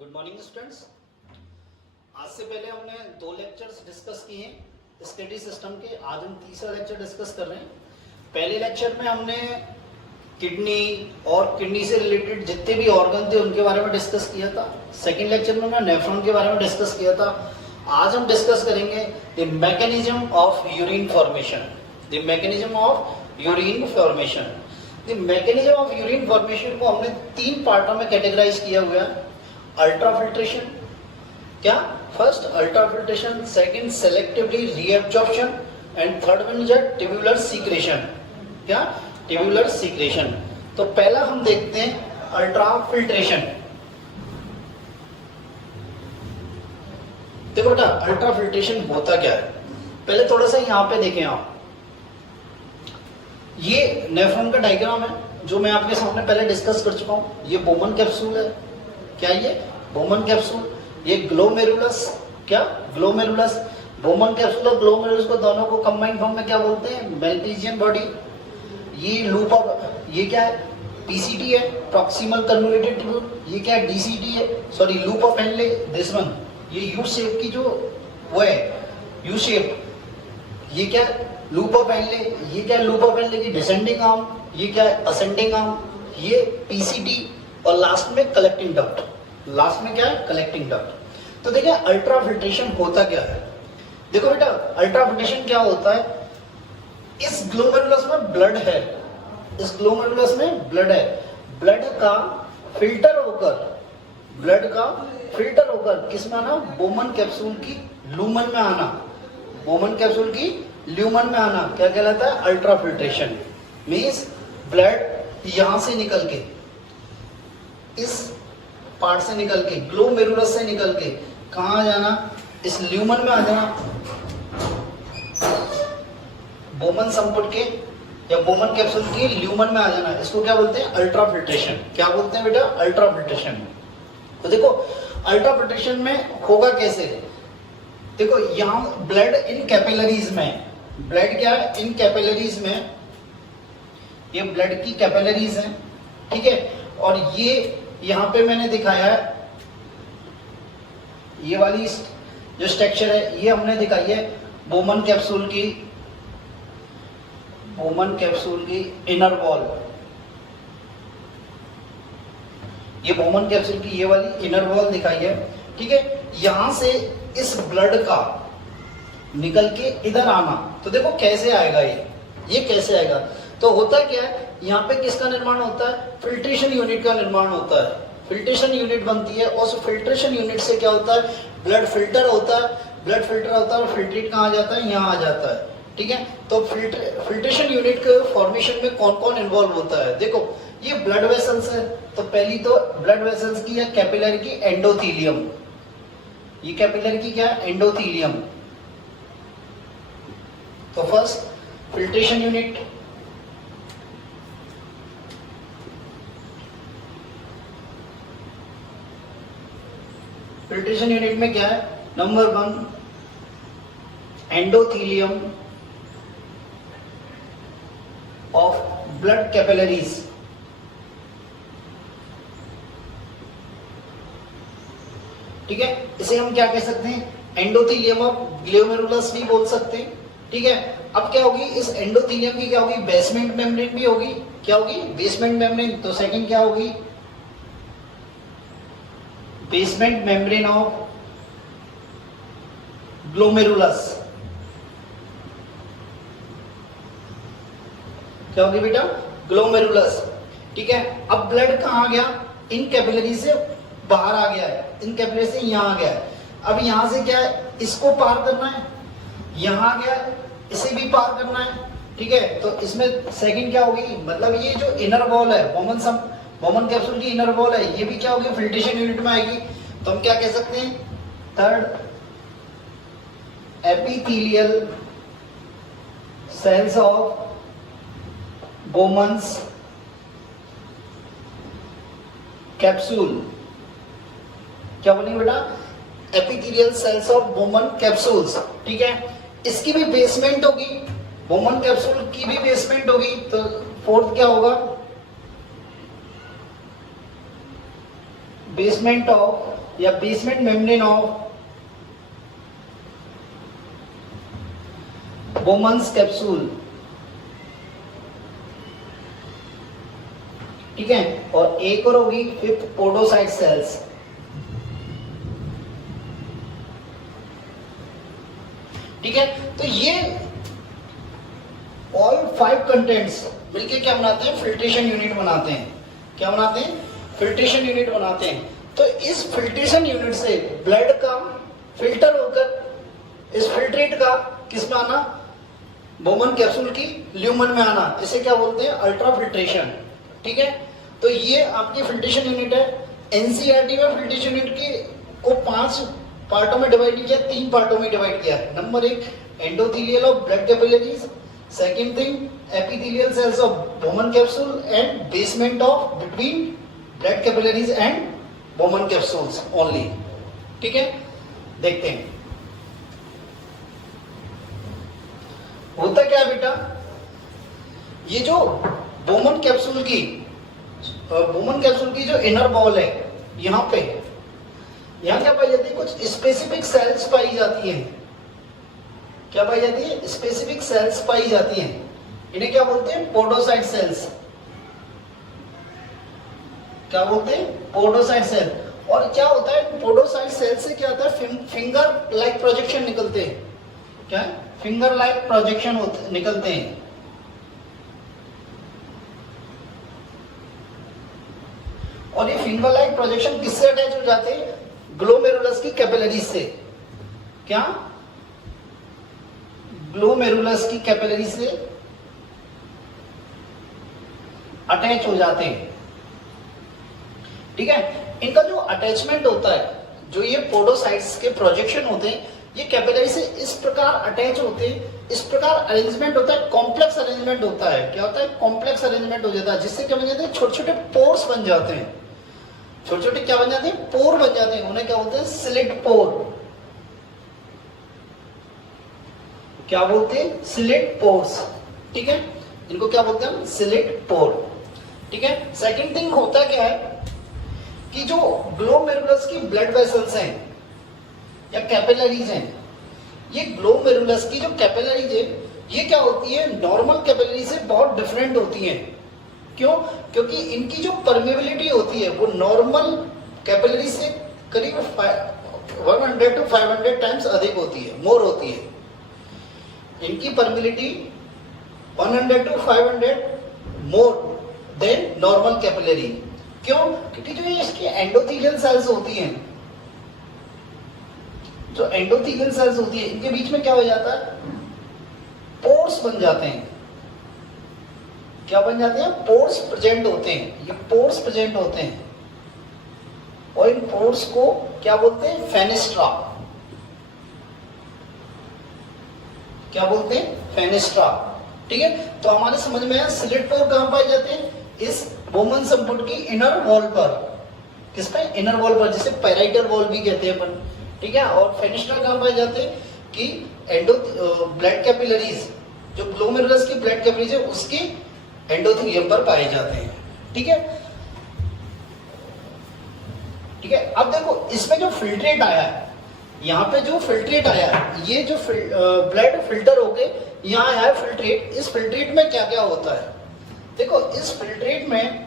Good morning students. आज से पहले हमने 2 लेक्चर्स डिस्कस किए हैं स्टडी सिस्टम के। आज हम तीसरा लेक्चर डिस्कस कर रहे हैं। पहले लेक्चर में हमने किडनी और किडनी से रिलेटेड जितने भी ऑर्गन थे उनके बारे में डिस्कस किया था। सेकेंड लेक्चर में हमने नेफ्रॉन के बारे में डिस्कस किया था। आज हम डिस्कस करेंगे the mechanism of urine formation. The mechanism of urine formation. The mechanism of urine formation को हमने 3 पार्टों में कैटेगराइज किया हुआ है। अल्ट्राफिल्ट्रेशन, क्या first ultrafiltration, second selectively reabsorption and third one है ट्यूबुलर सीक्रेशन। क्या ट्यूबुलर सीक्रेशन। तो पहला हम देखते हैं अल्ट्राफिल्ट्रेशन। देखो बेटा अल्ट्राफिल्ट्रेशन होता क्या है, पहले थोड़ा सा यहां पे देखें आप। ये नेफ्रॉन का डायग्राम है जो मैं आपके सामने पहले डिस्कस कर चुका हूं। ये बोमन कैप्सूल है। क्या ये बोमन कैप्सूल, ये ग्लोमेरुलस, क्या ग्लोमेरुलस, बोमन कैप्सूल और ग्लोमेरुलस को दोनों को कंबाइंड फॉर्म में क्या बोलते हैं, मेल्पिजियन बॉडी। ये लूप ऑफ, ये क्या है, पीसीटी है, प्रॉक्सिमल कन्वोल्यूटेड ट्यूब्यूल। ये क्या है, डीसीटी है, sorry loop of Henle, this one. ये यू शेप की जो वो है, यू शेप, ये क्या है, लूप ऑफ हेनले। ये क्या है, लूप ऑफ हेनले की डिसेंडिंग आर्म। ये क्या है, असेंडिंग आर्म। ये पीसीटी और लास्ट में कलेक्टिंग डक्ट। लास्ट में क्या है, कलेक्टिंग डक्ट। तो देखिए अल्ट्राफिल्ट्रेशन होता क्या है। देखो बेटा अल्ट्राफिल्ट्रेशन क्या होता है, इस ग्लोमेरुलस में ब्लड है, इस ग्लोमेरुलस में ब्लड है। ब्लड का फिल्टर होकर, ब्लड का फिल्टर होकर किस में आना, बोमन कैप्सूल की लूमन में आना। बोमन कैप्सूल की ल्यूमन में आना क्या कहलाता है, अल्ट्राफिल्ट्रेशन। मींस ब्लड यहां से निकल के, इस पार्ट से निकल के, ग्लोमेरुलस से निकल के कहां जाना, इस ल्यूमन में आ जाना, बोमन संपुट के या बोमन कैप्सूल की ल्यूमन में आ जाना। इसको क्या बोलते हैं, अल्ट्राफिल्ट्रेशन। क्या बोलते हैं बेटा, अल्ट्राफिल्ट्रेशन। तो देखो अल्ट्राफिल्ट्रेशन में होगा कैसे, देखो यहां ब्लड इन कैपिलरीज में, ब्लड क्या है, इन कैपिलरीज में, ये ब्लड की कैपिलरीज हैं, ठीक है। और ये यहां पे मैंने दिखाया है, ये वाली जो स्ट्रक्चर है ये हमने दिखाई है बोमन कैप्सूल की, बोमन कैप्सूल की इनर वॉल। ये बोमन कैप्सूल की ये वाली इनर वॉल दिखाई है, ठीक है। यहां से इस ब्लड का निकल के इधर आना, तो देखो कैसे आएगा ये कैसे आएगा। तो होता क्या है, यहाँ पे किसका निर्माण होता है, फिल्ट्रेशन यूनिट का निर्माण होता है। फिल्ट्रेशन यूनिट बनती है और उस फिल्ट्रेशन यूनिट से क्या होता है, ब्लड फिल्टर होता है। ब्लड फिल्टर होता है और फिल्ट्रेट कहाँ आ जाता है, यहाँ आ जाता है, ठीक है। तो फिल्ट्रेशन यूनिट के फॉर्मेशन में कौन कौन इन्वॉल्व होता है, देखो ये ब्लड वेसल्स है। तो पहली तो ब्लड वेसल्स की है कैपिलरी की एंडोथीलियम। ये कैपिलरी की क्या है, एंडोथीलियम। तो first filtration unit, filtration unit में क्या है, number 1 endothelium of blood capillaries. ठीक है, इसे हम क्या कह सकते हैं, एंडोथीलियम ऑफ ग्लोमेरुलस भी बोल सकते हैं, ठीक है। अब क्या होगी, इस एंडोथीलियम की क्या होगी, बेसमेंट मेम्ब्रेन भी होगी। क्या होगी, बेसमेंट मेम्ब्रेन। तो सेकंड क्या होगी, बेसमेंट मेम्ब्रेन ऑफ ग्लोमेरुलस। क्या होगी बेटा, ग्लोमेरुलस, ठीक है। अब ब्लड कहां गया, इन कैपिलरी से बाहर आ गया है, इन कैपिलरी से यहां आ गया है। अब यहां से क्या है, इसको पार करना है, यहां आ गया, इसे भी पार करना है, ठीक है। तो इसमें सेकंड क्या होगी, मतलब ये जो इनर वॉल है, बोमन कैप्सूल की इनर वॉल है, ये भी क्या होगी, फिल्ट्रेशन यूनिट में आएगी। तो हम क्या कह सकते हैं, third epithelial cells of Bowman's capsule. क्या बोलेंगे बेटा, epithelial cells of Bowman capsules, ठीक है। इसकी भी बेसमेंट होगी, बोमन कैप्सूल की भी बेसमेंट होगी। तो फोर्थ क्या होगा, basement of या basement membrane of Bowman's capsule, ठीक है। और एक और होगी फिफ्थ पोडोसाइट सेल्स, ठीक है। तो ये ऑल 5 कंटेंट्स मिलके क्या बनाते हैं, फिल्ट्रेशन यूनिट बनाते हैं। क्या बनाते हैं, फिल्ट्रेशन यूनिट बनाते हैं। तो इस फिल्ट्रेशन यूनिट से ब्लड का फिल्टर होकर इस फिल्ट्रेट का किस में आना, बोमन कैप्सूल की ल्यूमन में आना, इसे क्या बोलते हैं, अल्ट्रा फिल्ट्रेशन, ठीक है। तो ये आपकी फिल्ट्रेशन यूनिट है। एनसीईआरटी में फिल्ट्रेशन यूनिट की को 5 पार्टों में डिवाइड किया, 3 पार्टों में डिवाइड किया। Number 1 endothelial of blood capillaries, second thing epithelial cells of Bowman capsule and basement of between blood capillaries and Bowman capsules only, ठीक है। देखते हैं होता क्या है बेटा, ये जो बोमन कैप्सूल की जो इनर वॉल है, यहां क्या पाई जाती है, कुछ स्पेसिफिक सेल्स पाई जाती हैं। क्या पाई जाती है, स्पेसिफिक सेल्स पाई जाती हैं। इन्हें क्या बोलते हैं, पोडोसाइट सेल्स। क्या बोलते हैं, पोडोसाइट सेल। और क्या होता है, पोडोसाइट सेल से क्या होता है, फिंगर लाइक प्रोजेक्शन निकलते हैं। क्या है, फिंगर लाइक प्रोजेक्शन निकलते हैं। और ये फिंगर लाइक प्रोजेक्शन किससे अटैच हो जाते हैं, ग्लोमेरुलस की कैपिलरीज से। क्या, ग्लोमेरुलस की कैपिलरी से अटैच हो जाते हैं, ठीक है। इनका जो अटैचमेंट होता है, जो ये पोडोसाइट्स के प्रोजेक्शन होते हैं, ये कैपिलरी से इस प्रकार अटैच होते हैं, इस प्रकार अरेंजमेंट होता है, कॉम्प्लेक्स अरेंजमेंट होता है। क्या होता है, कॉम्प्लेक्स अरेंजमेंट हो जाता है, जिससे क्या बन जाते हैं, छोटे छोटे पोर्स बन जाते हैं। छोटे छोटे क्या बन जाते हैं, पोर बन जाते हैं। उन्हें क्या बोलते हैं, स्लिट पोर। क्या बोलते हैं, स्लिट पोर्स, ठीक है। इनको क्या बोलते हैं, स्लिट पोर, ठीक है। सेकंड थिंग होता क्या है कि जो ग्लोमेरुलस की ब्लड वेसल्स हैं या कैपिलरीज हैं, ये ग्लोमेरुलस की जो कैपिलरीज है, ये क्या होती है, नॉर्मल कैपिलरी से बहुत डिफरेंट होती हैं। क्यों, क्योंकि इनकी जो परमेबिलिटी होती है वो नॉर्मल कैपिलरी से करीब 100 to 500 टाइम्स अधिक होती है, मोर होती है। इनकी permeability 100 to 500 more than normal capillary. क्यों, क्योंकि जो ये इसकी एंडोथेलियल सेल्स होती हैं, जो एंडोथेलियल सेल्स होती है, इनके बीच में क्या हो जाता है, पोर्स बन जाते हैं। क्या बन जाते हैं, पोर्स प्रेजेंट होते हैं। ये पोर्स प्रेजेंट होते हैं और इन पोर्स को क्या बोलते हैं, फेनेस्ट्रा। क्या बोलते हैं, फेनेस्ट्रा, ठीक है। तो हमारे समझ में है, स्लिट पोर कहां पाए जाते हैं, इस बोमन संपुट की इनर वॉल पर। किस पे, इनर वॉल पर, जिसे पैराइटल वॉल भी कहते हैं अपन, ठीक है। और फेनेस्ट्रा कहां पाए जाते हैं कि ब्लड कैपिलरीज, जो ग्लोमेरुलस की ब्लड कैपिलरीज है, उसकी एंडोथेलियम पर पाए जाते हैं, ठीक है, ठीक है। अब देखो इसमें जो फिल्ट्रेट आया है, यहाँ पे जो फिल्ट्रेट आया है, ये जो ब्लड फिल्टर होके यहाँ आया है फिल्ट्रेट। इस फिल्ट्रेट में क्या क्या होता है, देखो इस फिल्ट्रेट में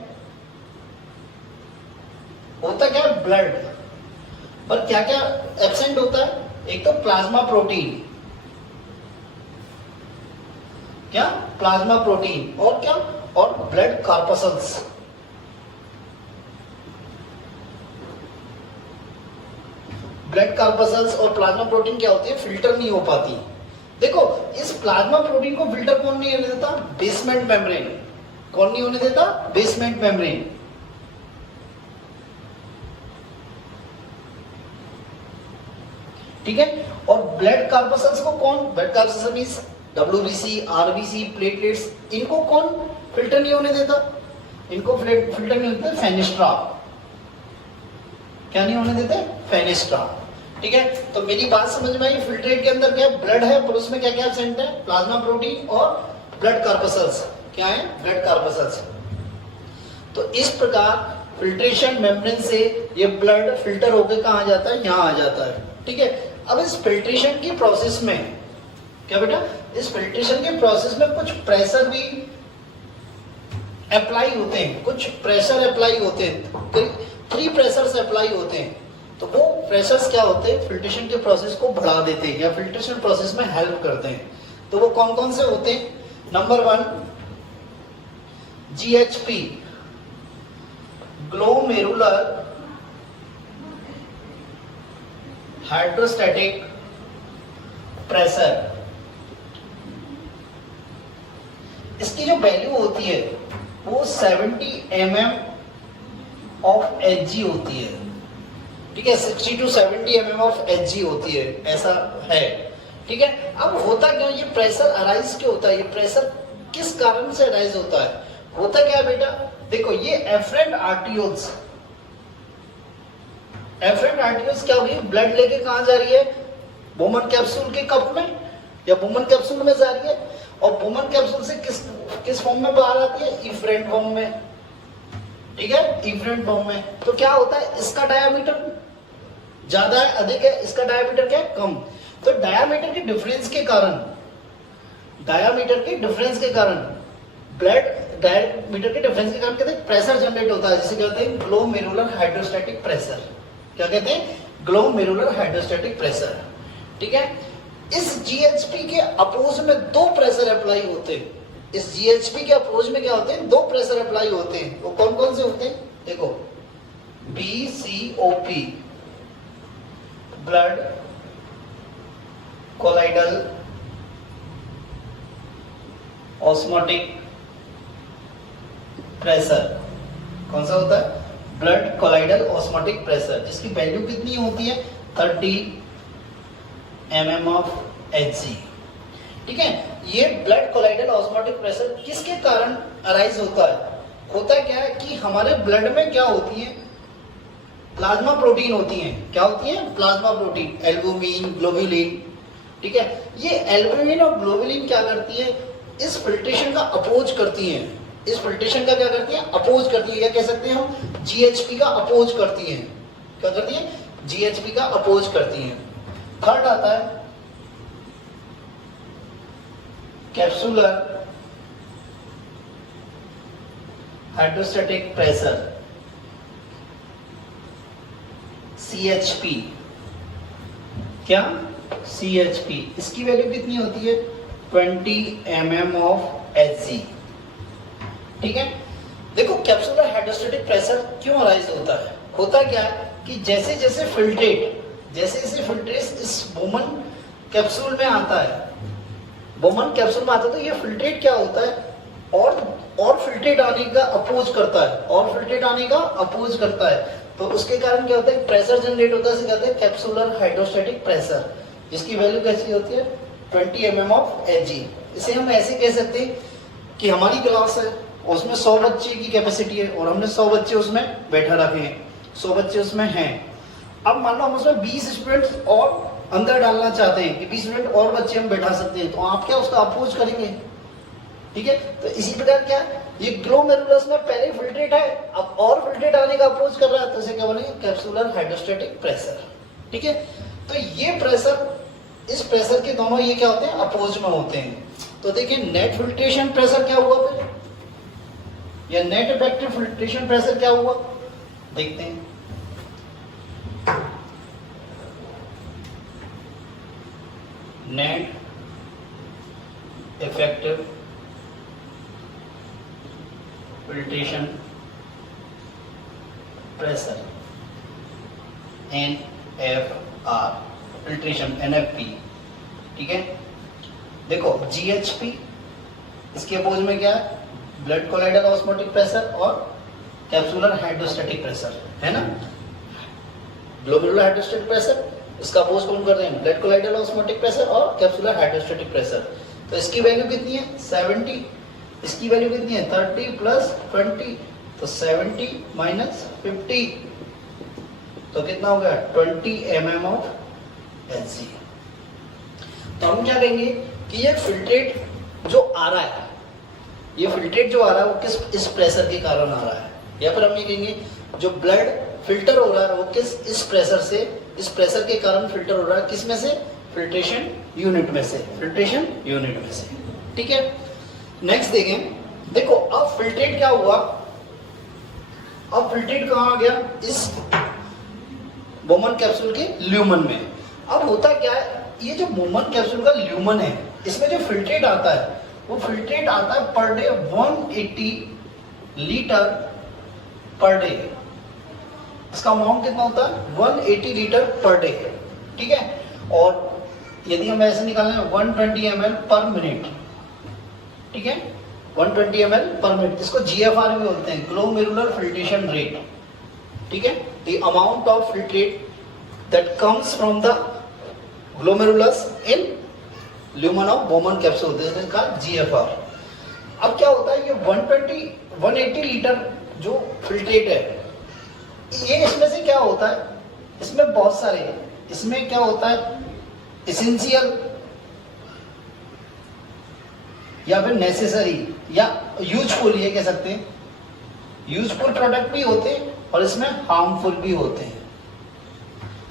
होता क्या है, ब्लड पर क्या क्या एब्सेंट होता है। एक तो प्लाज्मा प्रोटीन, क्या, प्लाज्मा प्रोटीन, और क्या, और ब्लड कार्पसल्स। ब्लड कार्पसल्स और प्लाज्मा प्रोटीन क्या होती है, फिल्टर नहीं हो पाती। देखो इस प्लाज्मा प्रोटीन को फिल्टर कौन नहीं होने देता, बेसमेंट मेम्ब्रेन। कौन नहीं होने देता, बेसमेंट मेम्ब्रेन, ठीक है। और ब्लड कार्पसल्स को कौन, blood corpuscles means WBC, RBC, platelets, इनको कौन फिल्टर नहीं होने देता, इनको फिल्टर नहीं होते, फेनेस्ट्रा। क्या नहीं होने देते, फेनेस्ट्रा, ठीक है। तो मेरी बात समझ में आई, फिल्ट्रेट के अंदर क्या ब्लड है, पर उसमें क्या क्या एब्सेंट है, प्लाज्मा प्रोटीन और ब्लड कार्पसल्स। क्या है, ब्लड कार्पसल्स। तो इस प्रकार फिल्ट्रेशन मेम्ब्रेन से ये ब्लड फिल्टर होकर कहाँ आ जाता है, यहाँ आ जाता है। ठीक है, अब इस फिल्ट्रेशन की प्रोसेस में क्या बेटा, इस फिल्ट्रेशन के प्रोसेस में कुछ प्रेशर भी अप्लाई होते हैं, कुछ प्रेशर अप्लाई होते हैं, 3 प्रेशर्स अप्लाई होते हैं। तो वो प्रेशर्स क्या होते हैं, फिल्ट्रेशन के प्रोसेस को बढ़ा देते हैं या फिल्ट्रेशन प्रोसेस में हेल्प करते हैं। तो वो कौन कौन से होते हैं? Number 1 GHP, glomerular hydrostatic pressure. इसकी जो वैल्यू होती है वो 70 mm ऑफ Hg होती है। ठीक है, 60 to 70 mm ऑफ Hg होती है, ऐसा है। ठीक है, अब होता क्यों, ये प्रेशर अराइज क्यों होता है, ये प्रेशर किस कारण से अराइज होता है? होता क्या है बेटा, देखो ये एफरेंट आर्टियोल्स, एफरेंट आर्टियोल्स क्या होगी, ब्लड लेके कहां जा रही है, बोमन कैप्सूल के कप में या बोमन कैप्सूल में जा रही है, और बोमन कैप्सूल से किस फॉर्म में बाहर आती है, इफरेंट फॉर्म में। ठीक है, इफरेंट फॉर्म में। तो क्या होता है, इसका डायामीटर ज्यादा है, अधिक है, इसका डायामीटर क्या है, कम। तो डायामीटर के डिफरेंस के कारण, डायामीटर के डिफरेंस के कारण ब्लड डायामीटर के डिफरेंस के कारण कहते हैं प्रेशर जनरेट होता है, जिसे कहते हैं ग्लोमेरुलर हाइड्रोस्टैटिक प्रेशर। क्या कहते हैं, ग्लोमेरुलर हाइड्रोस्टैटिक प्रेशर। ठीक है, इस GHP के अपोज में 2 प्रेशर अप्लाई होते हैं। इस GHP के अपोज में क्या होते हैं, 2 प्रेशर अप्लाई होते हैं। वो कौन कौन से होते हैं, देखो BCOP, blood colloidal osmotic pressure. कौन सा होता है, ब्लड कोलाइडल ऑस्मोटिक प्रेशर, जिसकी वैल्यू कितनी होती है, 30 mm ऑफ Hg। ठीक है, ये ब्लड कोलाइडल ऑस्मोटिक प्रेशर किसके कारण अराइज होता है? होता क्या है कि हमारे ब्लड में क्या होती है, प्लाज्मा प्रोटीन होती है। क्या होती है, प्लाज्मा प्रोटीन, एल्बुमिन, ग्लोबुलिन। ठीक है, ये एल्बुमिन और ग्लोबुलिन क्या करती है, इस फिल्ट्रेशन का अपोज करती है। इस फिल्ट्रेशन का क्या करती है, अपोज करती है, या कह सकते हैं हम GHP का अपोज करती है। क्या करती है, GHP का अपोज करती है। थर्ड आता है कैप्सुलर हाइड्रोस्टैटिक प्रेशर, CHP। क्या, CHP, इसकी वैल्यू कितनी होती है, 20 mm ऑफ Hg। ठीक है, देखो कैप्सुलर हाइड्रोस्टैटिक प्रेशर क्यों अराइज होता है? होता क्या है कि जैसे जैसे फिल्ट्रेट इस बोमन कैप्सूल में आता है, बोमन कैप्सूल में आता है, तो ये फिल्ट्रेट क्या होता है, और फिल्ट्रेट आने का अपोज करता है, और फिल्ट्रेट आने का अपोज करता है। तो उसके कारण क्या होता है, प्रेशर जनरेट होता है, इसे कहते हैं कैप्सुलर हाइड्रोस्टैटिक प्रेशर, जिसकी वैल्यू कैसी होती है, 20 mm ऑफ Hg। इसे हम ऐसे कह सकते हैं कि हमारी क्लास है, उसमें 100 बच्चे की कैपेसिटी है, और हमने 100 बच्चे उसमें बैठा रखे हैं, 100 बच्चे उसमें हैं। अब मान लो हम उसमें 20 स्टूडेंट्स और अंदर डालना चाहते हैं कि 20 स्टूडेंट और बच्चे हम बैठा सकते हैं, तो आप क्या उसका अपोज करेंगे। ठीक है, तो इसी प्रकार क्या, ये ग्लोमेरुलस में पहले फिल्ट्रेट है, अब और फिल्ट्रेट आने का अपोज कर रहा है, तो इसे क्या बोलेंगे, कैप्सुलर हाइड्रोस्टैटिक प्रेशर। ठीक है, तो ये प्रेशर, इस प्रेशर के दोनों ये क्या होते हैं, अपोज में होते हैं। तो देखिए नेट फिल्ट्रेशन प्रेशर क्या हुआ फिर, या नेट इफेक्टिव फिल्ट्रेशन प्रेशर क्या हुआ, देखते हैं। Net effective filtration pressure, NFR, filtration NFP। ठीक है, देखो GHP, इसके अपोज में क्या है, ब्लड कोलाइडल ऑस्मोटिक प्रेशर और कैप्सुलर हाइड्रोस्टैटिक प्रेशर, है ना। ग्लोमेरुलर हाइड्रोस्टैटिक प्रेशर, इसका अपोज कौन कर रहे हैं, ब्लड कोलाइडल ऑस्मोटिक प्रेशर और कैप्सुलर हाइड्रोस्टैटिक प्रेशर। तो इसकी वैल्यू कितनी है, 70, इसकी वैल्यू कितनी है, 30 + 20, तो 70 - 50, तो कितना हो गया, 20 mm ऑफ Hg। तो हम क्या कहेंगे कि ये फिल्ट्रेट जो आ रहा है, ये फिल्ट्रेट जो आ रहा है वो किस, इस प्रेशर के कारण आ रहा है, या फिर हम ये कहेंगे जो ब्लड फिल्टर हो रहा है वो इस प्रेशर से, इस प्रेशर के कारण फिल्टर हो रहा है, किस में से? फिल्ट्रेशन यूनिट में से, फिल्ट्रेशन यूनिट में से। ठीक है, नेक्स्ट देखें। देखो अब फिल्ट्रेट क्या हुआ, अब फिल्ट्रेट कहाँ आ गया? इस बोमन कैप्सूल के ल्यूमन में। अब होता क्या है, ये जो बोमन कैप्सूल का ल्यूमन है, इसमें जो फिल्ट्रेट आता है वो फिल्ट्रेट आता है per day 180 litre per day. इसका अमाउंट कितना होता है? 180 लीटर पर डे। ठीक है, और यदि हम ऐसे निकालें 120 ml पर मिनट, ठीक है, 120 ml पर मिनट, इसको GFR भी बोलते हैं, ग्लोमेरुलर फिल्ट्रेशन रेट। ठीक है, the amount of filtrate that comes from the glomerulus in lumen of Bowman capsule, this is called GFR। अब क्या होता है, ये 180 लीटर जो फिल्ट्रेट है, ये इसमें से क्या होता है, इसमें बहुत सारे, इसमें क्या होता है, एसेंशियल या फिर नेसेसरी या यूजफुल, ये कह सकते हैं, यूजफुल प्रोडक्ट भी होते हैं और इसमें हार्मफुल भी होते हैं।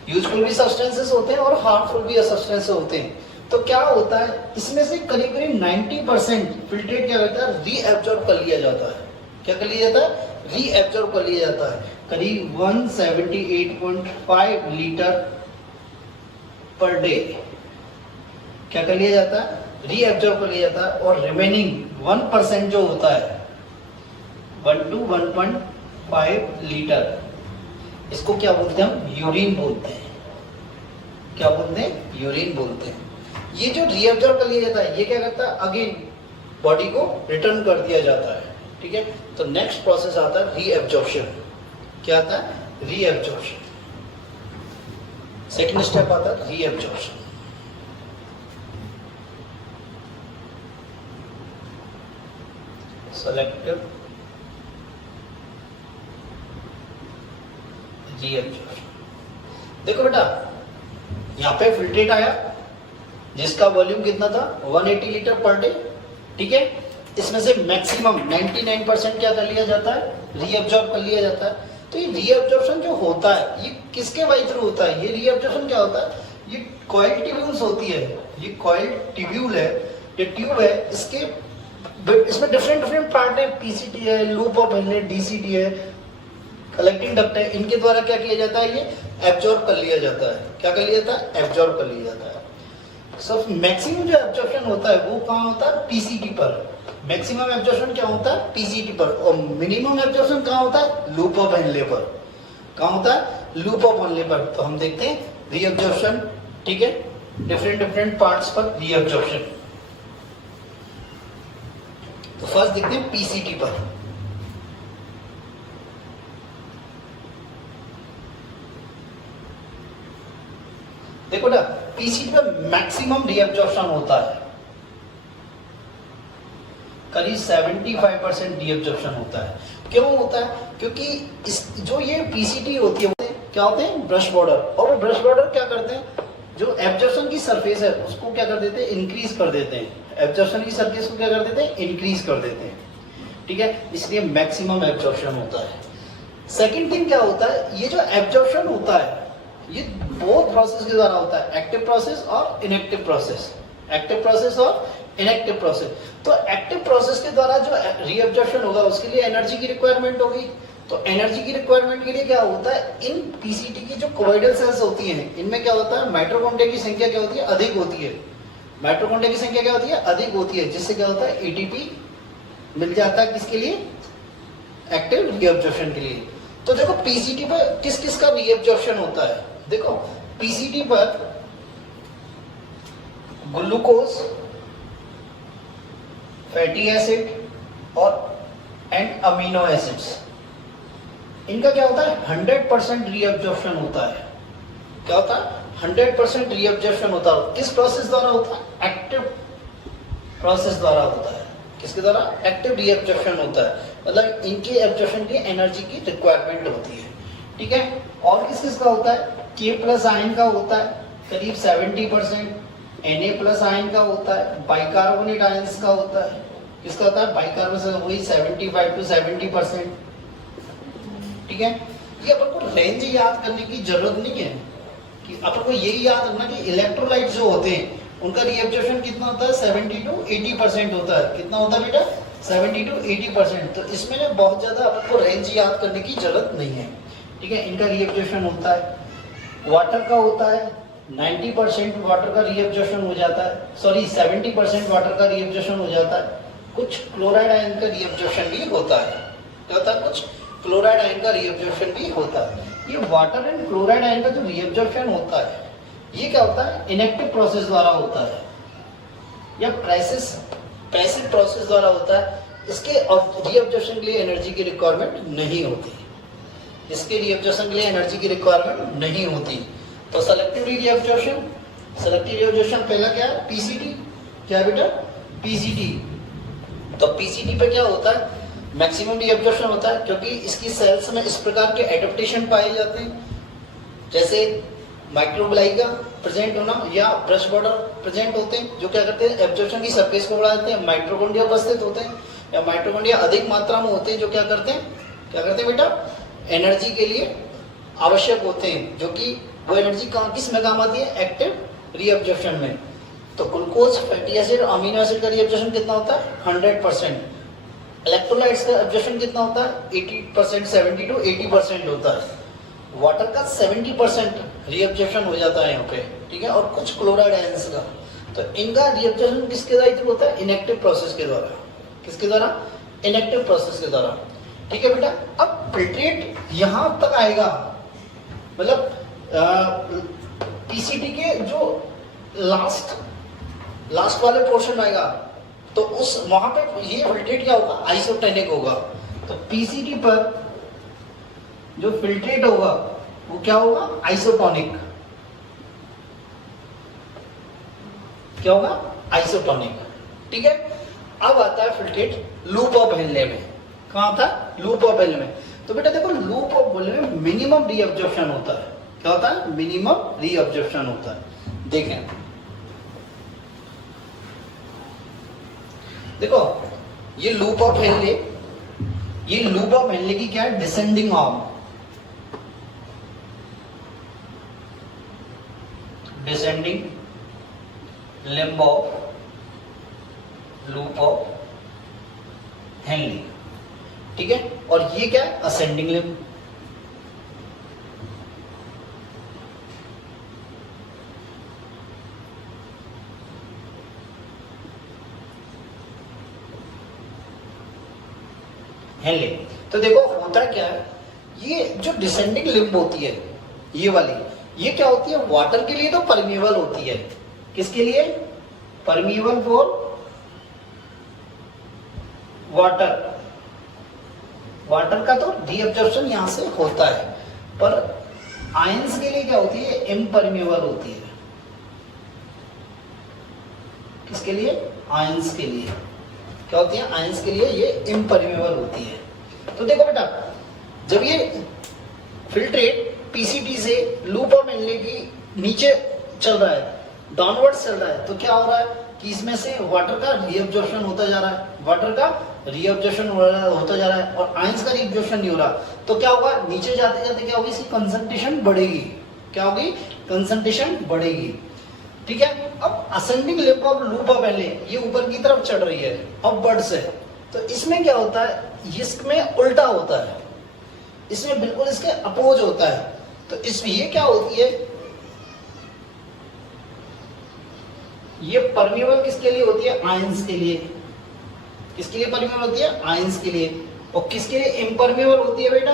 यूजफुल भी सब्सटेंसेस होते हैं और हार्मफुल भी सब्सटेंसेस होते हैं। तो क्या होता है, इसमें से करीब करीब 90% फिल्ट्रेट क्या करता है, रीएब्जॉर्ब कर लिया जाता है। क्या कर लिया जाता है? रीएब्जॉर्ब कर लिया जाता है। करीब 178.5 लीटर पर डे क्या कर लिया जाता है, रीएब्जॉर्ब कर लिया जाता है। और रिमेनिंग 1% जो होता है 1 to 1.5 लीटर, इसको क्या बोलते हैं हम? यूरिन बोलते हैं। क्या बोलते हैं? यूरिन बोलते हैं। ये जो रीएब्जॉर्ब कर लिया जाता है, ये क्या करता है, अगेन बॉडी को रिटर्न कर दिया जाता है। ठीक है, तो नेक्स्ट प्रोसेस आता है रीएब्जॉर्प्शन। क्या आता है? रीएब्जॉर्प्शन। सेकंड स्टेप आता है रीएब्जॉर्प्शन। Selective reabsorption. देखो बेटा, यहां पे फिल्ट्रेट आया जिसका वॉल्यूम कितना था, 180 लीटर पर डे। ठीक है, इसमें से मैक्सिमम 99% क्या कर लिया जाता है, रीअब्जॉर्ब कर लिया जाता है। तो ये रीअब्जॉर्प्शन जो होता है, ये किसके वाई थ्रू होता है? ये रीअब्जॉर्प्शन क्या होता है, ये कॉइल ट्यूब्यूल्स होती है, ये कॉइल ट्यूब्यूल है, ये ट्यूब है, इसमें डिफरेंट पार्ट है, पीसीटी है, लूप ऑफ हेनले, डीसीटी है, कलेक्टिंग डक्ट है, इनके द्वारा क्या किया जाता है, ये एब्जॉर्ब कर लिया जाता है। क्या कर लिया जाता है? एब्जॉर्ब कर लिया जाता है। सब मैक्सिमम जो एब्जॉर्प्शन होता है वो कहाँ होता है? पीसीटी पर। मैक्सिमम एब्जॉर्प्शन क्या होता है? पीसीटी पर। और मिनिमम एब्जॉर्प्शन कहाँ होता है? लूप ऑफ हेनले पर। कहाँ होता है? लूप ऑफ हेनले पर। तो हम देखते हैं रीअब्जॉर्प्शन। ठीक है, डिफरेंट पार्ट्स पर रीअब्जॉर्प्शन। तो फर्स्ट देखते हैं पीसीटी पर। देखो ना, पीसीटी पर मैक्सिमम रीअब्जॉर्प्शन होता है, करीब 75% रीअब्जॉर्प्शन होता है। क्यों होता है? क्योंकि जो ये पीसीटी होती है, क्या होते हैं? Brush border. और वो ब्रश बॉर्डर क्या करते हैं, जो एब्जॉर्प्शन की सरफेस है उसको क्या कर देते हैं? इंक्रीज कर देते हैं। एब्जॉर्प्शन की सरफेस को क्या कर देते हैं? इंक्रीज कर देते हैं। ठीक है, इसलिए मैक्सिमम एब्जॉर्प्शन होता है। सेकेंड थिंग क्या होता है, ये जो एब्जॉर्प्शन होता है ये बोथ प्रोसेस के द्वारा होता है, एक्टिव प्रोसेस और इनएक्टिव प्रोसेस। एक्टिव प्रोसेस और इनएक्टिव प्रोसेस। तो एक्टिव प्रोसेस के द्वारा जो रीअब्जॉर्प्शन होगा उसके लिए एनर्जी की रिक्वायरमेंट होगी। तो एनर्जी की रिक्वायरमेंट के लिए क्या होता है, इन पीसीटी की जो कोवाइडल सेल्स होती हैं इनमें क्या होता है, माइटोकॉन्ड्रिया की संख्या क्या होती है? अधिक होती है। माइटोकॉन्ड्रिया की संख्या क्या होती है? अधिक होती है, जिससे क्या होता है? एटीपी मिल जाता है। किसके लिए? एक्टिव रीअब्जॉर्प्शन के लिए। तो देखो पीसीटी पर किस किस का रीअब्जॉर्प्शन होता है। देखो पीसीटी पर ग्लूकोज, फैटी एसिड और एंड अमीनो एसिड्स, इनका क्या होता है? 100% रीअब्जॉर्प्शन होता है। क्या होता है? 100% रीअब्जॉर्प्शन होता है। किस प्रोसेस द्वारा होता है? एक्टिव प्रोसेस द्वारा होता है। किसके द्वारा? एक्टिव रीअब्जॉर्प्शन होता है। मतलब इनके एब्जॉर्प्शन की एनर्जी की रिक्वायरमेंट होती है। ठीक है, और किस किस का होता है? के प्लस आयन का होता है करीब 70%, Na प्लस आयन का होता है, बाइकार्बोनेट आयंस का होता है। किसका होता है? बाइकार्बोनेट, वही 75 to 70%। ठीक ठीक है। ये अपन को रेंज याद करने की जरूरत नहीं है कि अपन को यही याद रखना कि इलेक्ट्रोलाइट जो होते हैं उनका रीअब्जॉर्प्शन कितना होता है 70 to 80% होता है। कितना होता है बेटा 70 to 80%। तो इसमें ना बहुत ज्यादा अपन को रेंज याद करने की जरूरत नहीं है, ठीक है। इनका रीअब्जॉर्प्शन होता है, वाटर का होता है 90% वाटर का रीअब्जॉर्प्शन हो जाता है, सॉरी 70% वाटर का रीअब्जॉर्प्शन हो जाता है। कुछ क्लोराइड आयन का रीअब्जॉर्प्शन भी होता है, क्या होता है कुछ क्लोराइड आयन का रीअब्जॉर्प्शन भी होता है। ये वाटर एंड क्लोराइड आयन का जो रीअब्जॉर्प्शन होता है ये क्या होता है इनएक्टिव प्रोसेस द्वारा होता है या पैसिव प्रोसेस द्वारा होता है। इसके रीअब्जॉर्प्शन के लिए एनर्जी की रिक्वायरमेंट नहीं होती, इसके रीअब्जॉर्प्शन के लिए एनर्जी की रिक्वायरमेंट नहीं होती। तो सेलेक्टिव रीअब्जॉर्प्शन, सेलेक्टिव रीअब्जॉर्प्शन पहला क्या है पीसीटी, क्या बेटा पीसीटी। तो पीसीटी पे क्या होता है मैक्सिमम रीअब्जॉर्प्शन होता है क्योंकि इसकी सेल्स में इस प्रकार के एडेप्टेशन पाए जाते हैं जैसे माइक्रोब्लाइगा प्रेजेंट होना या ब्रश बॉर्डर प्रेजेंट होते हैं जो क्या करते हैं एब्जॉर्प्शन की सरफेस को बढ़ा देते हैं। माइटोकॉन्ड्रिया उपस्थित होते हैं या माइटोकॉन्ड्रिया अधिक मात्रा में होते हैं जो क्या करते हैं बेटा एनर्जी के लिए आवश्यक होते हैं, जो कि वो एनर्जी किस में काम आती है एक्टिव रीअब्जॉर्प्शन में। तो glucose fatty acid amino acid का रीअब्जॉर्प्शन कितना होता है 100%। इलेक्ट्रोलाइट्स का एब्जॉर्प्शन कितना होता है 80%, 70 to 80% होता है। वाटर का 70% रीअब्जॉर्प्शन हो जाता है यहाँ पे, ठीक है। और कुछ क्लोराइड आयंस का, तो इनका रीअब्जॉर्प्शन किसके द्वारा होता है इनएक्टिव प्रोसेस के द्वारा। किसके द्वारा इनएक्टिव प्रोसेस के द्वारा, ठीक है बेटा। अब फिल्ट्रेट यहां तक आएगा, मतलब पीसीटी के जो लास्ट वाले पोर्शन आएगा तो उस वहां पे ये फिल्ट्रेट क्या होगा आइसोटेनिक होगा। तो पीसीटी पर जो फिल्ट्रेट होगा वो क्या होगा आइसोटोनिक, क्या होगा आइसोटोनिक, ठीक है। अब आता है फिल्ट्रेट लूप ऑफ हेनले में। कहां आता है लूप ऑफ हेनले में। तो बेटा देखो लूप ऑफ हेनले में मिनिमम रीअब्जॉर्प्शन होता है, क्या होता है मिनिमम रीअब्जॉर्प्शन होता है। देखें देखो ये लूप ऑफ हेनले, ये लूप ऑफ हेनले की क्या है descending arm, descending limb of loop of Henle, ठीक है। और ये क्या है असेंडिंग लिम्ब, हेनले। तो देखो होता क्या है ये जो डिसेंडिंग लिम्ब होती है ये वाली, ये क्या होती है वाटर के लिए तो परमिएबल होती है। किसके लिए परमिएबल फॉर वाटर, वाटर का तो रीअब्जॉर्प्शन यहां से होता है, पर आयंस के लिए क्या होती है इम्परमिएबल होती है। किसके लिए आयंस के लिए क्या होती है आयंस के लिए ये इम्परमिएबल होती है। तो देखो बेटा जब ये फिल्ट्रेट पीसीटी से लूप ऑफ हेनले की नीचे चल रहा है, डाउनवर्ड्स चल रहा है, तो क्या हो रहा है कि इसमें से वाटर का रीअब्जॉर्प्शन होता जा रहा है, वाटर का रीअब्जॉर्प्शन होता जा रहा है और आयंस का रीअब्जॉर्प्शन नहीं हो रहा। तो क्या होगा नीचे जाते जाते क्या होगी इसकी कंसंट्रेशन बढ़ेगी, क्या होगी कंसंट्रेशन बढ़ेगी, ठीक है। अब ascending limb of loop of Henle ये ऊपर की तरफ चढ़ रही है अपवर्ड से, तो इसमें क्या होता है इसमें उल्टा होता है, इसमें बिल्कुल इसके अपोज होता है। तो इसमें ये क्या होती है ये परमिएबल किसके लिए होती है आयंस के लिए। किसके लिए परमिएबल होती है आयंस के लिए। और किसके लिए इम्परमिएबल होती है बेटा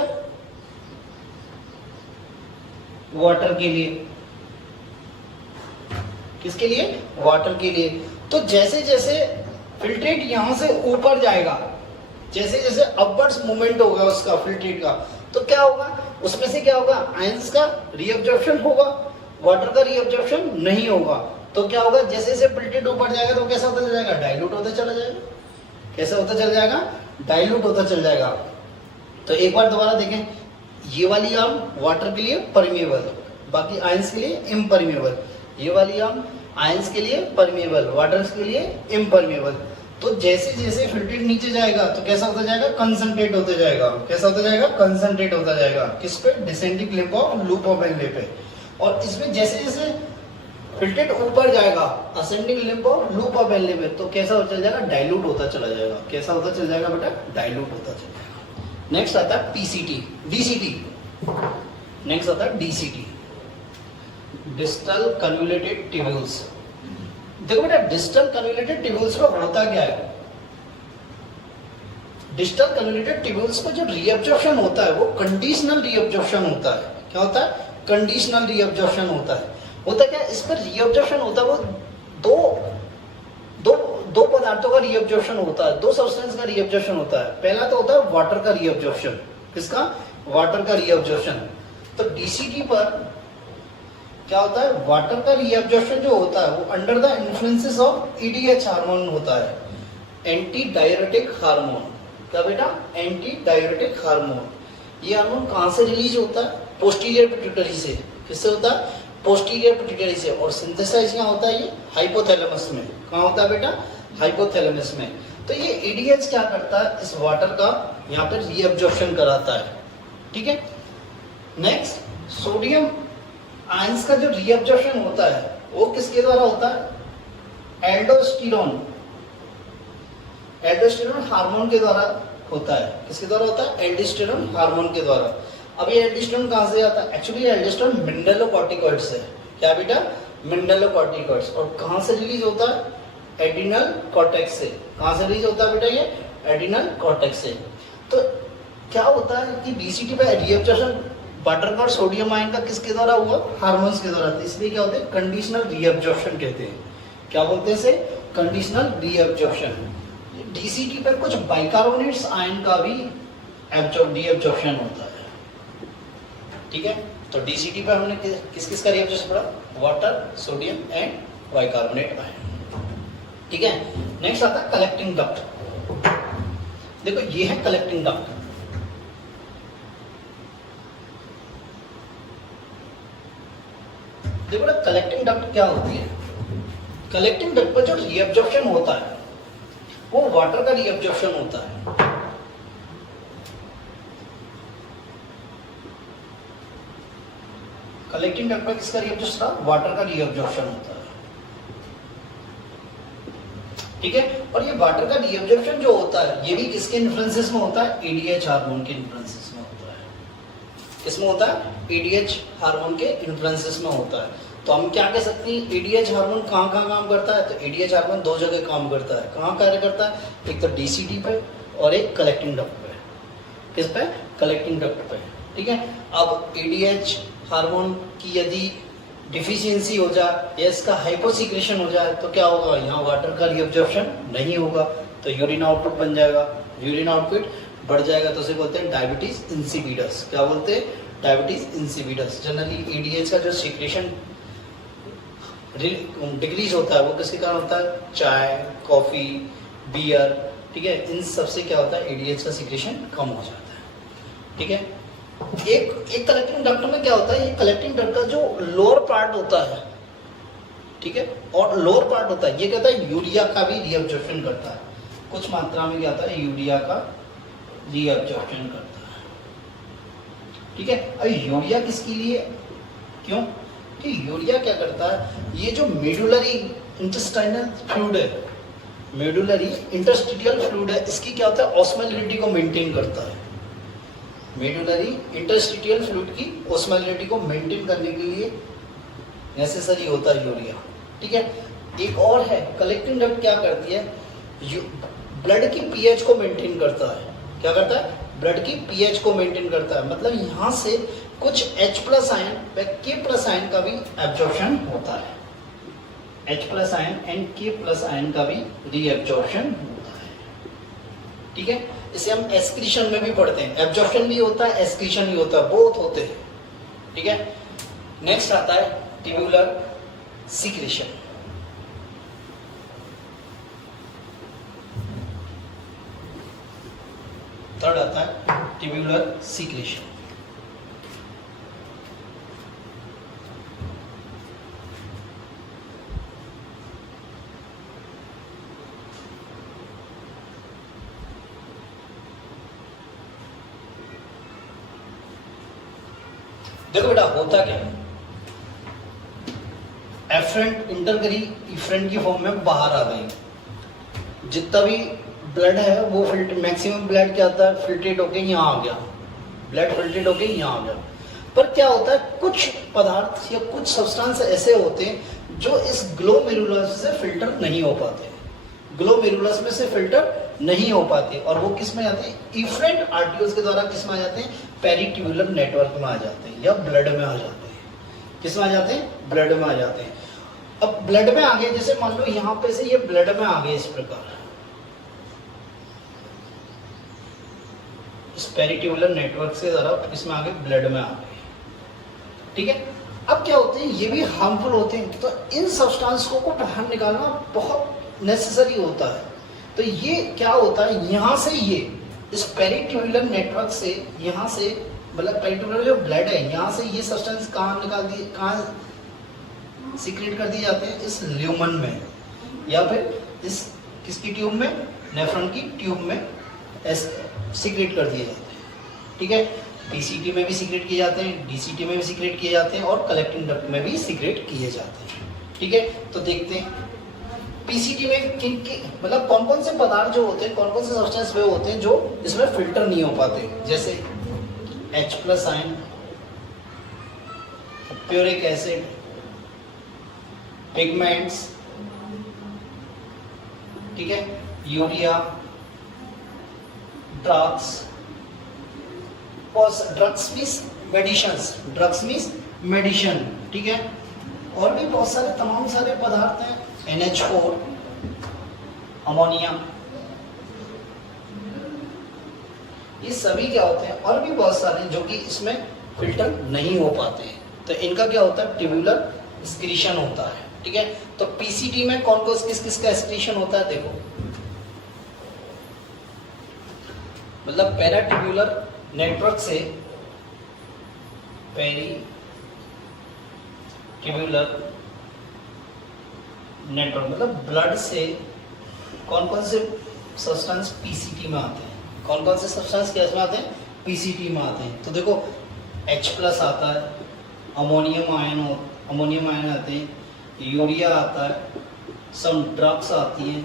वाटर के लिए। किसके लिए वाटर के लिए। तो जैसे जैसे फिल्ट्रेट यहां से ऊपर जाएगा, जैसे जैसे अपवर्ड्स मूवमेंट होगा उसका फिल्ट्रेट का, तो क्या होगा उसमें से क्या होगा आयंस का रीअब्जॉर्प्शन होगा, वाटर का रीअब्जॉर्प्शन नहीं होगा। तो क्या होगा जैसे जैसे फिल्ट्रेट ऊपर जाएगा तो कैसा होता चला जाएगा डाइल्यूट होता चला जाएगा। कैसा होता चल जाएगा डाइल्यूट होता चल जाएगा। तो एक बार दोबारा देखें, ये वाली आर्म वाटर के लिए परमिएबल, बाकी आयंस के लिए इम्परमिएबल। ये वाली आर्म आयंस के लिए परमिएबल, वाटर के लिए इम्परमिएबल। तो जैसे जैसे फिल्ट्रेट नीचे जाएगा तो कैसा होता जाएगा, कंसंट्रेट होता जाएगा। कैसा होता जाएगा, कंसंट्रेट होता जाएगा। किस पे, descending limb of loop of Henle पे। और इसमें जैसे जैसे फिल्ट्रेट ऊपर जाएगा ascending limb of loop of Henle पे, तो कैसा होता जाएगा, डाइल्यूट होता चला जाएगा। कैसा होता चला जाएगा बेटा, डाइल्यूट होता चला जाएगा। नेक्स्ट आता है पीसीटी, डीसीटी। नेक्स्ट आता है डीसीटी, डिस्टल कन्वोल्यूटेड ट्यूब्यूल्स। देखो बेटा, डिस्टल कन्वोल्यूटेड ट्यूब्यूल्स का होता क्या है, डिस्टल कन्वोल्यूटेड ट्यूब्यूल्स का जो रीअब्जॉर्प्शन होता है वो कंडीशनल रीअब्जॉर्प्शन होता है। क्या होता है, कंडीशनल रीअब्जॉर्प्शन होता है। होता क्या है, इस पर रीअब्जॉर्प्शन होता है वो दो पदार्थों का रीअब्जॉर्प्शन होता है, दो सब्सटेंस का रीअब्जॉर्प्शन होता है। पहला तो होता है वाटर का रीअब्जॉर्प्शन। किसका, वाटर का रीअब्जॉर्प्शन। तो डीसीटी पर क्या होता है, वाटर का रीअब्जॉर्प्शन जो होता है वो under the influences of ईडीएच hormone होता है, एंटी डाययूरेटिक हार्मोन। क्या बेटा, एंटी डाययूरेटिक हार्मोन। ये हार्मोन कहां से रिलीज होता है, पोस्टीरियर पिट्यूटरी से। किससे होता है, पोस्टीरियर पिट्यूटरी से। और सिंथेसाइज कहाँ होता है, ये हाइपोथैलेमस में। कहाँ होता है बेटा, हाइपोथैलेमस में। तो ये ईडीएच क्या करता है, इस वाटर का यहाँ पे रीअब्जॉर्प्शन कराता है। ठीक है। नेक्स्ट, सोडियम आयंस का जो रीअब्जॉर्प्शन होता है वो किसके द्वारा होता है, एल्डोस्टेरोन। एल्डोस्टेरोन हार्मोन के द्वारा होता है। किसके द्वारा होता है, एल्डोस्टेरोन हार्मोन के द्वारा। अब ये एल्डोस्टेरोन कहां से आता है, एक्चुअली एल्डोस्टेरोन मिनरलोकॉर्टिकॉइड्स है। क्या बेटा, मिनरलोकॉर्टिकॉइड्स। और कहां से रिलीज होता है, एड्रिनल कॉर्टेक्स से। कहां से रिलीज होता है बेटा, ये एड्रिनल कॉर्टेक्स से। तो क्या होता है कि डीसीटी पे रीअब्जॉर्प्शन वाटर का सोडियम आयन का किसके द्वारा हुआ, हार्मोन्स के द्वारा। इसलिए क्या होते हैं, कंडीशनल रीअब्जॉर्प्शन कहते हैं। क्या बोलते हैं इसे, कंडीशनल रीअब्जॉर्प्शन। डीसीटी पर कुछ बाइकार्बोनेट्स आयन का भी रीअब्जॉर्प्शन होता है। ठीक है। तो डीसीटी पर हमने किस किस का रीअब्जॉर्प्शन पढ़ा, water, sodium and bicarbonate ion. ठीक है। नेक्स्ट आता है कलेक्टिंग डक्ट। देखो ये है कलेक्टिंग डक्ट। देखो ना, कलेक्टिंग डक्ट क्या होती है, कलेक्टिंग डक्ट पर जो रीअब्जॉर्प्शन होता है वो वाटर का रीअब्जॉर्प्शन होता है। कलेक्टिंग डक्ट पर किसका रीअब्जॉर्प्शन, वाटर का रीअब्जॉर्प्शन होता है। ठीक है। और ये वाटर का रीअब्जॉर्प्शन जो होता है ये भी किसके इन्फ्लुएंसेस में होता है, ईडीएच हार्मोन के इन्फ्लुएंसेस में होता है। किसमें होता है, ईडीएच हार्मोन के इन्फ्लुएंसेस में होता है। तो हम क्या कह सकते हैं, ईडीएच हार्मोन कहाँ कहाँ काम करता है, तो ईडीएच हार्मोन दो जगह काम करता है। कहाँ कार्य करता है, एक तो डीसीटी पे और एक कलेक्टिंग डक्ट पे। किस पे, कलेक्टिंग डक्ट पे। ठीक है। अब ईडीएच हार्मोन की यदि डिफिशियंसी हो जाए या इसका हाइपोसिक्रेशन हो जाए तो क्या होगा, यहाँ वाटर का रीअब्जॉर्प्शन नहीं होगा, तो यूरिन आउटपुट बन जाएगा। यूरिन आउटपुट बढ़ जाएगा तो उसे बोलते हैं डायबिटीज इंसिपिडस। क्या बोलते हैं, डायबिटीज इंसिपिडस। जनरली ईडीएच का जो सीक्रेशन डिक्रीज होता है वो किसके कारण होता है, चाय, कॉफी, बियर। ठीक है। इन सबसे क्या होता है, ईडीएच का सीक्रेशन कम हो जाता है। ठीक है। एक कलेक्टिंग डक्ट में क्या होता है, ये कलेक्टिंग डक्ट का जो लोअर पार्ट होता है, ठीक है, और लोअर पार्ट होता है, ये कहता है यूरिया का भी रीअब्जॉर्प्शन करता है। कुछ मात्रा में क्या होता है, यूरिया का रीअब्जॉर्प्शन करता है। ठीक है। अब यूरिया किसके लिए, क्यों कि यूरिया क्या करता है, ये जो मेडुलरी इंटेस्टाइनल फ्लूइड है, मेडुलरी इंटरस्टिशियल फ्लूइड है, इसकी क्या होता है, ऑस्मोलैरिटी को मेंटेन करता है। मेडुलरी इंटरस्टिशियल फ्लूइड की ऑस्मोलैरिटी को मेंटेन करने के लिए नेसेसरी होता है यूरिया। ठीक है। एक और है, कलेक्टिंग डक्ट क्या करती है, ब्लड की पीएच को मेंटेन करता है। क्या करता है, ब्लड की पीएच को मेंटेन करता है। मतलब यहाँ से कुछ H+ आयन व K+ आयन का भी एब्जॉर्प्शन होता है। H+ ion and K+ ion का भी रीअब्जॉर्प्शन होता है। ठीक है। इसे हम एक्सक्रीशन में भी पढ़ते हैं, एब्जॉर्प्शन भी होता है, एक्सक्रीशन भी होता है, बोथ होते हैं। ठीक है। नेक्स्ट आता है ट्यूबुलर सीक्रेशन। थर्ड आता है ट्यूबुलर सीक्रेशन। देखो बेटा होता क्या है, एफरेंट इंटर करी, इफरेंट की फॉर्म में बाहर आ गई, जितना भी ब्लड है वो फिल्टर, मैक्सिमम ब्लड क्या होता है फिल्ट्रेट होके यहाँ आ गया, ब्लड फिल्ट्रेट होके यहाँ आ गया। पर क्या होता है कुछ पदार्थ या कुछ सब्सटेंस ऐसे होते हैं जो इस ग्लोमेरुलस से फिल्टर नहीं हो पाते, ग्लोमेरुलस में से फिल्टर नहीं हो पाते, और वो किस में जाते हैं, इफरेंट आर्टिकल्स के द्वारा किस में आ जाते हैं, पेरिट्यूबुलर नेटवर्क में आ जाते हैं या ब्लड में आ जाते हैं। किस में आ जाते हैं, ब्लड में आ जाते हैं। अब ब्लड में आ गए, जैसे मान लो यहाँ पे से ये ब्लड में आ गए इस प्रकार, इस पेरिट्यूबुलर नेटवर्क से द्वारा इसमें आगे ब्लड में आ गए, ठीक है। अब क्या होते हैं, ये भी हार्मफुल होते हैं, तो इन सब्सटेंस को बाहर निकालना बहुत नेसेसरी होता है। तो ये क्या होता है, यहाँ से ये इस पेरिट्यूबुलर नेटवर्क से, यहाँ से मतलब पेरिट्यूबुलर जो ब्लड है यहाँ से ये सब्सटेंस कहाँ निकाल दिए, कहाँ सीक्रेट कर दिए जाते हैं, इस ल्यूमन में या फिर इस किसकी ट्यूब में, नेफ्रॉन की ट्यूब में सीक्रेट कर दिए जाते हैं, ठीक है। पीसीटी में भी सीक्रेट किए जाते हैं, डीसीटी में भी सीक्रेट किए जाते हैं और कलेक्टिंग डक्ट में भी सीक्रेट किए जाते हैं, ठीक है। तो देखते हैं पीसीटी में किन की मतलब कौन कौन से पदार्थ जो होते हैं, कौन कौन से सब्सटेंस वे होते हैं जो इसमें फिल्टर नहीं हो पाते, जैसे H+ आयन, प्यूरिक एसिड, पिगमेंट्स, ठीक है, urea, drugs, drugs means medicines, drugs means medicine, ठीक है। और भी बहुत सारे तमाम सारे पदार्थ हैं, NH4, अमोनिया, ये सभी क्या होते हैं, और भी बहुत सारे जो कि इसमें फिल्टर नहीं हो पाते हैं। तो इनका क्या होता है, ट्यूबुलर एक्सक्रीशन होता है, ठीक है। तो पीसीटी में कौन कौन किस किस का एक्सक्रीशन होता है, देखो मतलब पैराट्यूबुलर नेटवर्क से, पेरिट्यूबुलर नेटवर्क मतलब ब्लड से कौन कौन से सब्सटेंस पीसीटी में आते हैं, कौन कौन से सब्सटेंस कैसे में आते हैं, पीसीटी में आते हैं। तो देखो H+ आता है, अमोनियम आयन आते हैं, यूरिया आता है, सम ड्रग्स आती हैं,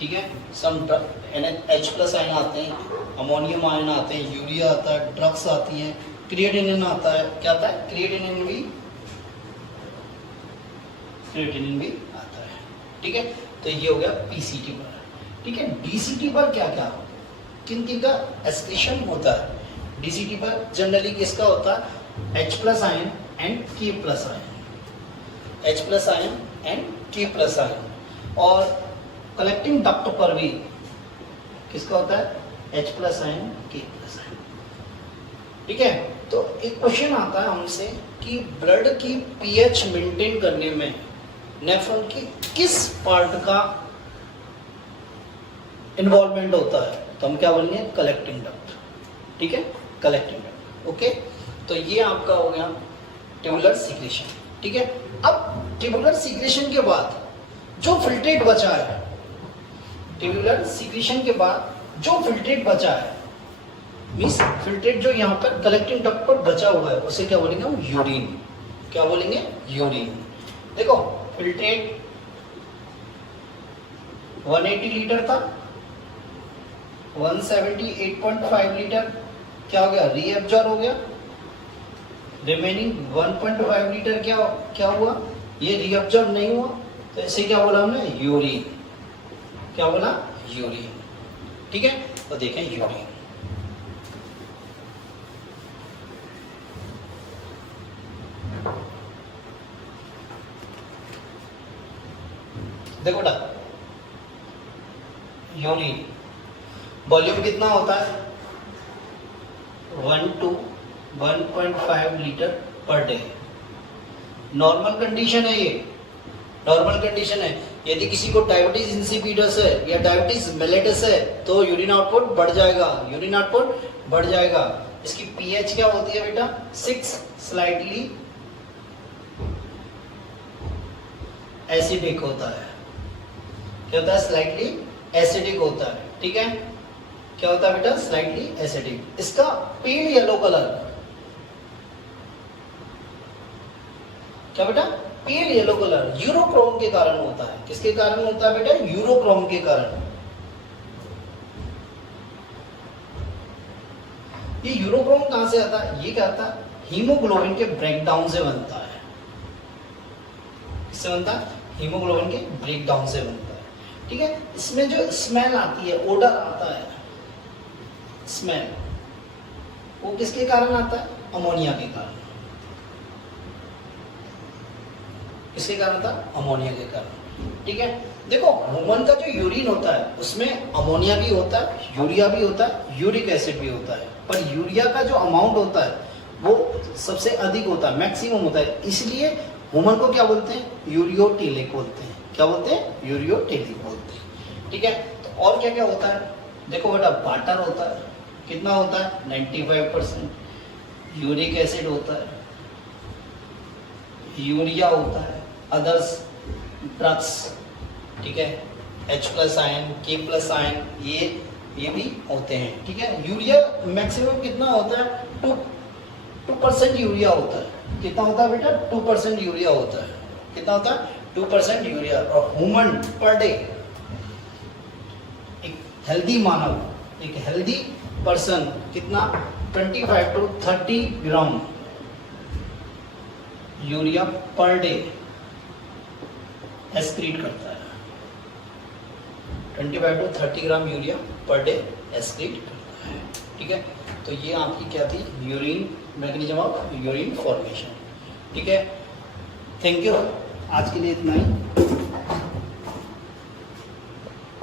ठीक है, सम H+ आयन आते हैं, अमोनियम आयन आते हैं, यूरिया आता है, ड्रग्स आती हैं, क्रिएटिनिन आता है, क्या आता है, क्रिएटिनिन भी आता है, ठीक है। तो ये हो गया पीसीटी पर, ठीक है। डीसीटी पर क्या क्या किन किन का एक्सक्रीशन होता है, डीसीटी पर जनरली किसका होता है, H+ ion and K+ ion, H+ ion and K+ ion. और कलेक्टिंग डक्ट पर भी किसका होता है, H+ आयन, K+ आयन, ठीक है। तो एक क्वेश्चन आता है हमसे कि ब्लड की पीएच मेंटेन करने में नेफ्रॉन की किस पार्ट का इन्वॉल्वमेंट होता है, तो हम क्या बोलेंगे, कलेक्टिंग डक्ट, ठीक है, कलेक्टिंग डक्ट, ओके। तो ये आपका हो गया ट्यूबुलर सीक्रेशन, ठीक है। अब ट्यूबुलर सीक्रेशन के बाद जो फिल्ट्रेट बचा है, ट्यूबुलर सीक्रेशन के बाद जो फिल्ट्रेट बचा है, मींस फिल्ट्रेट जो यहाँ पर कलेक्टिंग डक्ट पर बचा हुआ है, उसे क्या बोलेंगे हम, यूरिन, क्या बोलेंगे, यूरिन। देखो फिल्ट्रेट 180 लीटर था, 178.5 लीटर क्या हो गया, रीअब्जॉर्ब हो गया, रिमेनिंग 1.5 लीटर क्या हुआ, ये रीअब्जॉर्ब नहीं हुआ, तो इसे क्या बोला हमने, यूरिन, क्या बोला, यूरिन, ठीक है। तो देखें यूरिन, देखो ना, यूरिन वॉल्यूम कितना होता है, 1 to 1.5 litre per day. Normal condition है, ये नॉर्मल कंडीशन है। यदि किसी को डायबिटीज इंसिपिडस है या डायबिटीज मेलिटस है तो यूरिन आउटपुट बढ़ जाएगा, यूरिन आउटपुट बढ़ जाएगा। इसकी पीएच क्या होती है बेटा, 6, स्लाइटली एसिडिक होता है, क्या होता है, स्लाइटली एसिडिक होता है, ठीक है। क्या होता है बेटा, स्लाइटली एसिडिक। इसका पेल येलो कलर, क्या बेटा, पेल येलो कलर यूरोक्रोम के कारण होता है। किसके कारण होता है बेटा, यूरोक्रोम के कारण। ये यूरोक्रोम कहां से आता है, ये क्या आता है, हीमोग्लोबिन के ब्रेकडाउन से बनता है। किससे बनता है, हीमोग्लोबिन के ब्रेकडाउन से बनता है। ठीक है, इसमें जो स्मेल आती है, ओडर आता है, स्मेल, वो किसके कारण आता है, अमोनिया के कारण। किसके कारण था, अमोनिया के कारण। ठीक है, देखो वुमन का जो यूरिन होता है उसमें अमोनिया भी होता है, यूरिया भी होता है, यूरिक एसिड भी होता है, पर यूरिया का जो अमाउंट होता है वो सबसे अधिक होता है, मैक्सिमम होता है। इसलिए वुमन को क्या बोलते हैं, यूरियोटेलिक बोलते हैं। क्या बोलते हैं, यूरियोटेलिक बोलते हैं। ठीक है, तो और क्या क्या होता है, देखो बेटा वाटर होता है, कितना होता है, 95%। यूरिक एसिड होता है, यूरिया होता है, अदर्स ड्रग्स, ठीक है, H+ आयन, K+ आयन, ये भी होते हैं। ठीक है, यूरिया मैक्सिमम कितना होता है, 2% यूरिया होता है। कितना होता है बेटा, 2% यूरिया होता है। कितना होता है, 2% यूरिया। और ह्यूमन पर डे, एक हेल्दी मानव, एक हेल्दी पर्सन कितना, 25 to 30 gram urea per day excrete करता है। 25 to 30 gram urea per day excrete करता है। ठीक है, तो ये आपकी क्या थी, urine, mechanism of urine formation. ठीक है, थैंक यू, आज के लिए इतना ही।